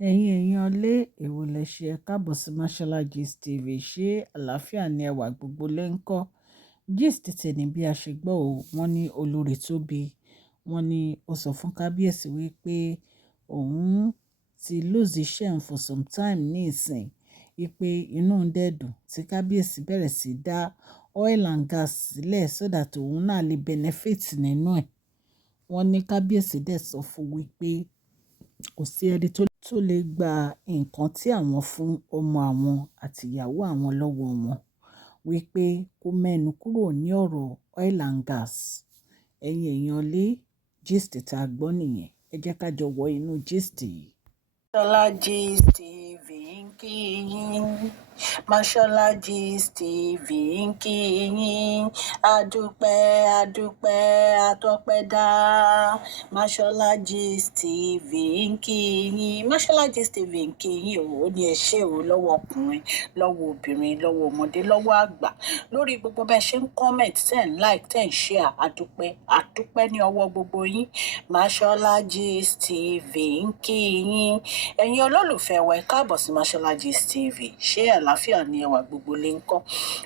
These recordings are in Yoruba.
Èèyàn lé èwo lẹ ṣe ẹ káàbọ̀ sí Mashola Gist TV. Ṣé àlàáfíà ni ẹwà gbogbo lẹ́ ń kọ́? Gist tẹ̀ni bí a ṣe gbọ́ ò wọ́n ní Olori Tobi. Wọ́n ní ó sọ fún kábíyèsí wípé òun ti lose iṣẹ́ òun for some time ní ìsìn. Wípé inú ń dẹ̀dùn tí kábíyèsí bẹ̀rẹ̀ sí dá oil and gas sílẹ̀ so that òun náà lè benefit nínú ẹ̀. Wọ́n ní kábíyèsí dẹ̀ sọ fún wípé kò sí ẹni tó lè gba nǹkan tí àwọn fún ọmọ àwọn àti ìyàwó àwọn lọ́wọ́ wọn, wípé kó mẹ́nu kúrò ní ọ̀rọ̀ oil and gas. Èèyàn lé gist tá a gbọ́ nìyẹn. Ẹ jẹ́ ká jọ wọ inú gist yìí. Mashola Gist TV ń kí yín. Mashola Gist TV ń kí yín. Adúpẹ́ atọ́pẹ́dá. Mashola Gist TV ń kí yín. Mashola Gist TV ń kí yín ó ní ẹ ṣé o, lọ́wọ́ ọkùnrin, lọ́wọ́ obìnrin, lọ́wọ́ ọmọdé, lọ́wọ́ àgbà, lórí gbogbo bẹ́ẹ̀ ṣe ń comment, ten like, ten share. Adúpẹ́ ní ọwọ́ gbogbo yín. Mashola Gist TV ń kí yín. Ẹ̀yin olólùfẹ́ wa, ẹ káàbọ̀ sí Mashola Gist TV. Ṣé àlàáfíà ni ẹwà gbogbo lè ń kọ́?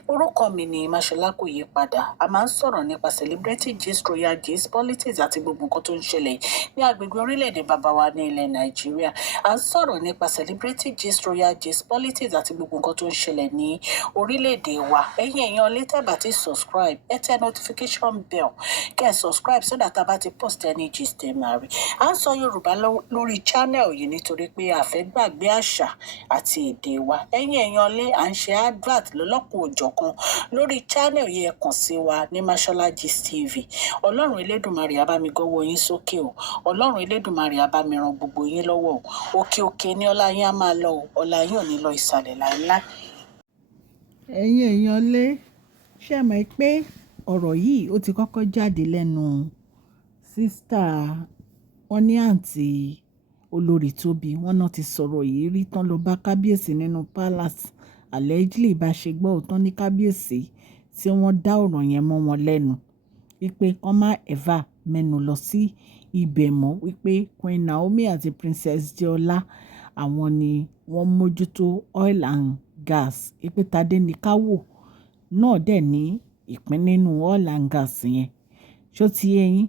Orúkọ mi ni Mashola, kò yí padà. A máa ń sọ̀rọ̀ nípa celebrity gist, royal gist, politics àti gbogbo nǹkan tó ń ṣẹlẹ̀ ní agbègbè orílẹ̀-èdè bàbá wa ní ilẹ̀ Nàìjíríà. A ń sọ̀rọ̀ nípa celebrity gist, royal gist, politics àti gbogbo nǹkan tó ń ṣẹlẹ̀ ní orílẹ̀-èdè wa. Ẹ̀yin èèyàn lè tẹ́ bá ti subscribe, ẹ tẹ notification bell kẹ́ ẹ subscribe so that a bá ti post any gist ẹ máa rí. À ń sọ Yorùbá lórí channel yìí nítorí pé a fẹ́ gbàgbé àṣà àti èdè wa. Ẹ̀yin èèyàn lè à ń ṣe advert lọ́lọ́kùn òjọ̀kan lórí channel yìí, ẹ kàn sí wa ní Mashola Gist TV. Ọlọ́run Elédùmarè á bá mi gọ́wọ́ yín sókè o. Ọlọ́run Elédùmarè á bá mi ran gbogbo yín lọ́wọ́ o. Òkè òkè ni ọlá yín á máa lọ o. Ọlá yín ò ní lọ ìsàlẹ̀ láéláé. Ẹ̀yin èèyàn lè ṣe mọ̀ pé ọ̀rọ̀ yìí ó ti kọ́kọ́ jáde lẹ́nu sísítà wọn ní àǹtí Olori Tobi. Wọ́n náà ti sọ̀rọ̀ yìí rí tán lọ bá kábíyèsí nínú palace. Allegedly bá ṣe gbọ́ òótọ́ ní kábíyèsí tí wọ́n dá ọ̀rọ̀ yẹn mọ́ wọn lẹ́nu wípé kọ́ má ever mẹ́nu lọ sí ibẹ̀ mọ́, wípé Queen Naomi àti Princess Deola àwọn ni wọ́n mójútó oil and gas, wípé Tadé ní káwò náà dẹ̀ ní ìpín nínú oil and gas yẹn. Ṣó ti yé yín?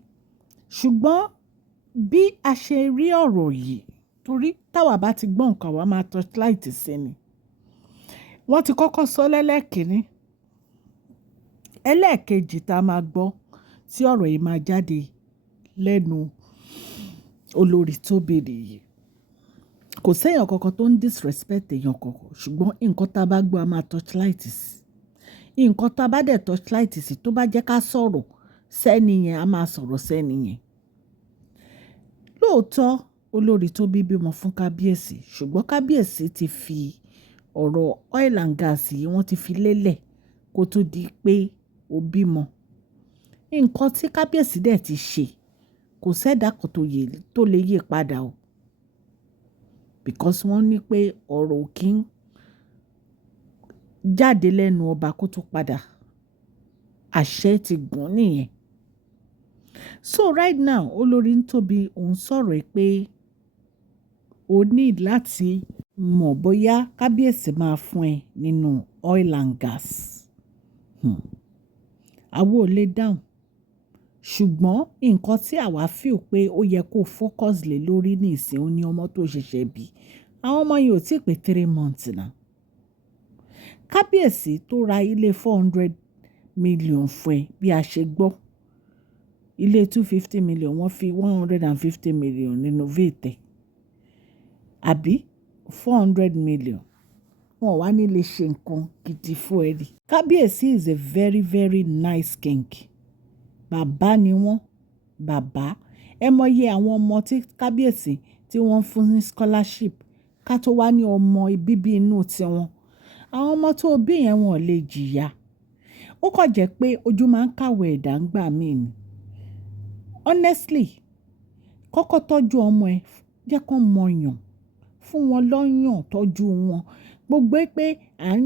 Ṣùgbọ́n bí a ṣe rí ọ̀rọ̀ yìí, torí táwa bá ti gbọ́ nǹkan wa máa torchlight sí ni. Wọ́n ti kọ́kọ́ sọ lẹ́lẹ́kìnní. Ẹlẹ́ẹ̀kejì tá a máa gbọ́ tí ọ̀rọ̀ yìí máa jáde lẹ́nu Olori Tobi nìyí. Kò séèyàn kankan tó ń disrespect èèyàn kankan, ṣùgbọ́n nǹkan tá a bá gbọ́ a máa torchlight sí. Nǹkan tá a bá dẹ̀ torchlight sí tó bá jẹ́ ká sọ̀rọ̀ sẹ́ni yẹn, a máa sọ̀rọ̀ sẹ́ni yẹn. Lóòótọ́ Olori Tobi bímọ fún kábíyèsí, ṣùgbọ́n kábíyèsí ti fi ọ̀rọ̀ oil and gas yìí wọ́n ti fi lélẹ̀ kó tó di pé ó bímọ. Nǹkan tí kábíyèsí dẹ̀ ti ṣe kò sẹ́dá kan tó lè yí padà o, because wọ́n ní pé ọ̀rọ̀ ò kí ń jáde lẹ́nu ọba kó tó padà. Àṣẹ ti gùn nìyẹn. So right now Olori Tobi òun sọ̀rọ̀ pé o need láti mọ̀ bóyá kábíyèsí máa fún ẹ nínú oil and gas. Àwa ò lè dáhùn. Ṣùgbọ́n nǹkan tí àwa feel pé ó yẹ kó focus lé lórí ní ìsìn òun ni ọmọ tó ṣẹ̀ṣẹ̀ bí. Àwọn ọmọ yìí ò tí pé 3 months náà. Kábíyèsí tó ra ilé 400 million fún ẹ bí a ṣe gbọ́. Ilé 250 million wọ́n fi 150 million renovate. Àbí 400 million. Wọ́n wá nílé ṣe nǹkan gidi fún ẹ rí. Kábíyèsí is a very very nice king. Bàbá ni wọ́n. Bàbá. Ẹ mọyé àwọn ọmọ tí kábíyèsí tí wọ́n fún ní scholarship ká tó wá ní ọmọ bíbí inú tiwọn. Àwọn ọmọ tó bí yẹn wọn ò lè jìyà. Ó kàn jẹ́ pé ojú máa ń kàwé ẹ̀dá ń gbà mí ni. Honestly, kọ́kọ́ tọ́jú ọmọ ẹ, jẹ́ kó mọ̀yàn, fún wọn lọ́yàn, tọ́jú wọn. Gbogbo pé à ń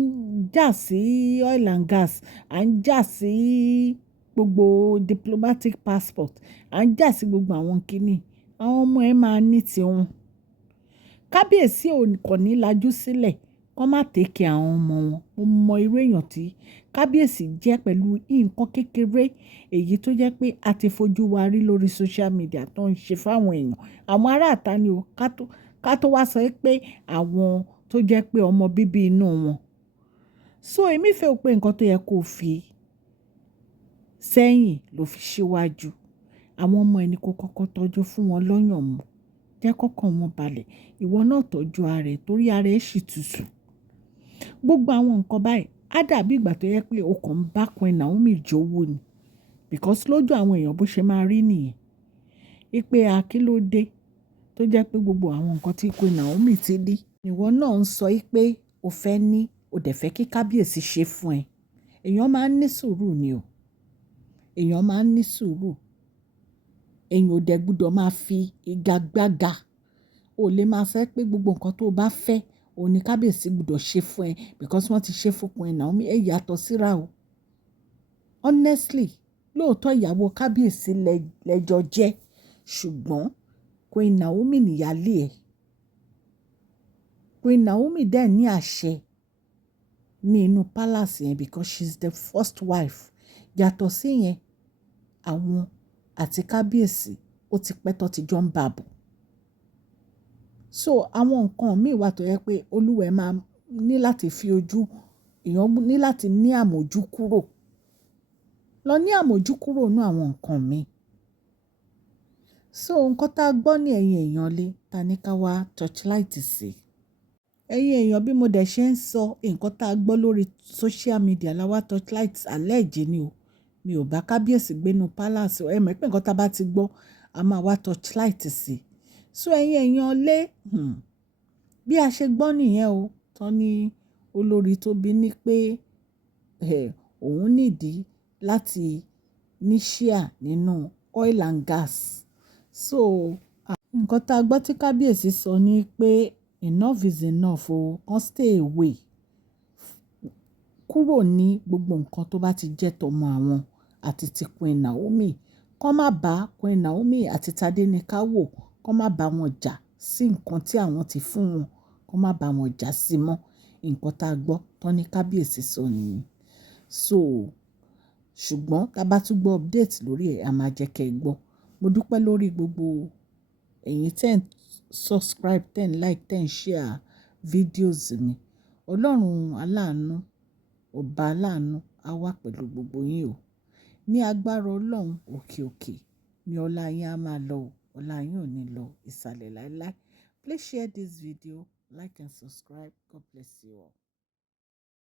jà sí oil and gas, à ń jà sí gbogbo diplomatic passport, à ń jà sí gbogbo àwọn kìíní. Àwọn ọmọ ẹ máa ní tiwọn. kábíyèsí ò kàn ní lajú sílẹ̀ kó má tèkè àwọn ọmọ wọn. Mo mọ irú èèyàn tí kábíyèsí jẹ́ pẹ̀lú nǹkan kékeré èyí tó jẹ́ pé a ti fojú wa rí lórí social media tó ń ṣe fáwọn èèyàn. Àwọn aráàta ni o, ká tó wá sọ pé àwọn tó jẹ́ pé ọmọ bíbí inú wọn. So èmi fẹ́ pé nǹkan tó yẹ kó fi sẹ́yìn ló fi síwájú. Àwọn ọmọ ẹni kó kọ́kọ́ tọ́jú fún wọn lọ́yàn mu. Jẹ́ kọ́kàn wọn balẹ̀. Ìwọ náà tọ́jú ara ẹ torí ara ẹ ṣì tutù. Gbogbo àwọn nǹkan báyìí á dàbí ìgbà tó yẹ pé o kàn ń bá Queen Naomi jowú ni. Because lójú àwọn èèyàn bó ṣe máa rí nìyẹn. Ipe akílódé tó jẹ́ pé gbogbo àwọn nǹkan tí Queen Naomi ti ní. Ìwọ náà ń sọ pé o fẹ́ ní, o dẹ̀ fẹ́ kí kábíyèsí ṣe fún ẹ. Èèyàn máa ń ní sùúrù ni o. Èèyàn máa ń ní sùúrù. Èèyàn ò dẹ̀ gbọdọ̀ máa fi igagbága. O lè máa fẹ́ pé gbogbo nǹkan tó bá fẹ́ òun ní kábíyèsí gbọdọ̀ ṣe fún ẹ because wọ́n ti ṣe fún Queen Naomi. Ẹ yàtọ̀ síra o. Honestly, lóòótọ́ ìyàwó kábíyèsí lẹ́jọ́ jẹ́ ṣùgbọ́n Queen Naomi nìyálé ẹ̀. Queen Naomi dẹ̀ ní àṣẹ ní inú palace yẹn because she's the first wife. Yàtọ̀ sí yẹn, àwọn àti kábíyèsí ó ti pẹ́ tó ti jọ ń bàbọ̀. So àwọn nǹkan míì wà tó yẹ pé olúwẹ̀ máa ní láti fi ojú, èèyàn ní láti ní àmójú kúrò. Lọ ní àmójú kúrò nínú àwọn nǹkan míì. So nǹkan tá a gbọ́ ní ẹ̀yin èèyàn lé, ta ní ká wá torchlight sí. Ẹ̀yin èèyàn bí mo dẹ̀ ṣe ń sọ nǹkan tá a gbọ́ lórí social media la wá torchlight alleged ni o. Mi ò bá kábíyèsí gbénu palace o. Ẹ mọ̀ pé nǹkan tá a bá ti gbọ́ a máa wá torchlight sí. So ẹ̀yin èèyàn lé, bí a ṣe gbọ́ nìyẹn o. Tán ní Olori Tobi ní pé òun nídìí láti ní share nínú oil and gas. So nǹkan tá a gbọ́ tí kábíyèsí sọ ni pé enough is enough o. Kàn stay away kúrò ní gbogbo nǹkan tó bá ti jẹ́ tọmọ àwọn àti ti Queen Naomi. Kàn má bá Queen Naomi àti Tadenikawo, kàn má bá wọn jà sí nǹkan tí àwọn ti fún wọn. Kàn má bá wọn jà sí mọ́. Nǹkan tá a gbọ́ tán ní kábíyèsí sọ nìyẹn. So ṣùgbọ́n tá a bá tún gbọ́ update lórí ẹ̀, a máa jẹ́ kẹ́ ẹ gbọ́. Mo dúpẹ́ lórí gbogbo ẹ̀yin tẹ́ ń subscribe, tẹ́ ń like, tẹ́ ń share videos mi. Ọlọ́run aláàánú, ọba aláàánú á wà pẹ̀lú gbogbo yín o. Ní agbára Ọlọ́run òkè òkè ni ọlá yín á máa lọ o. Ọlá yín ò ní lọ ìsàlẹ̀ láéláé. Please share this video, like and subscribe. God bless you all.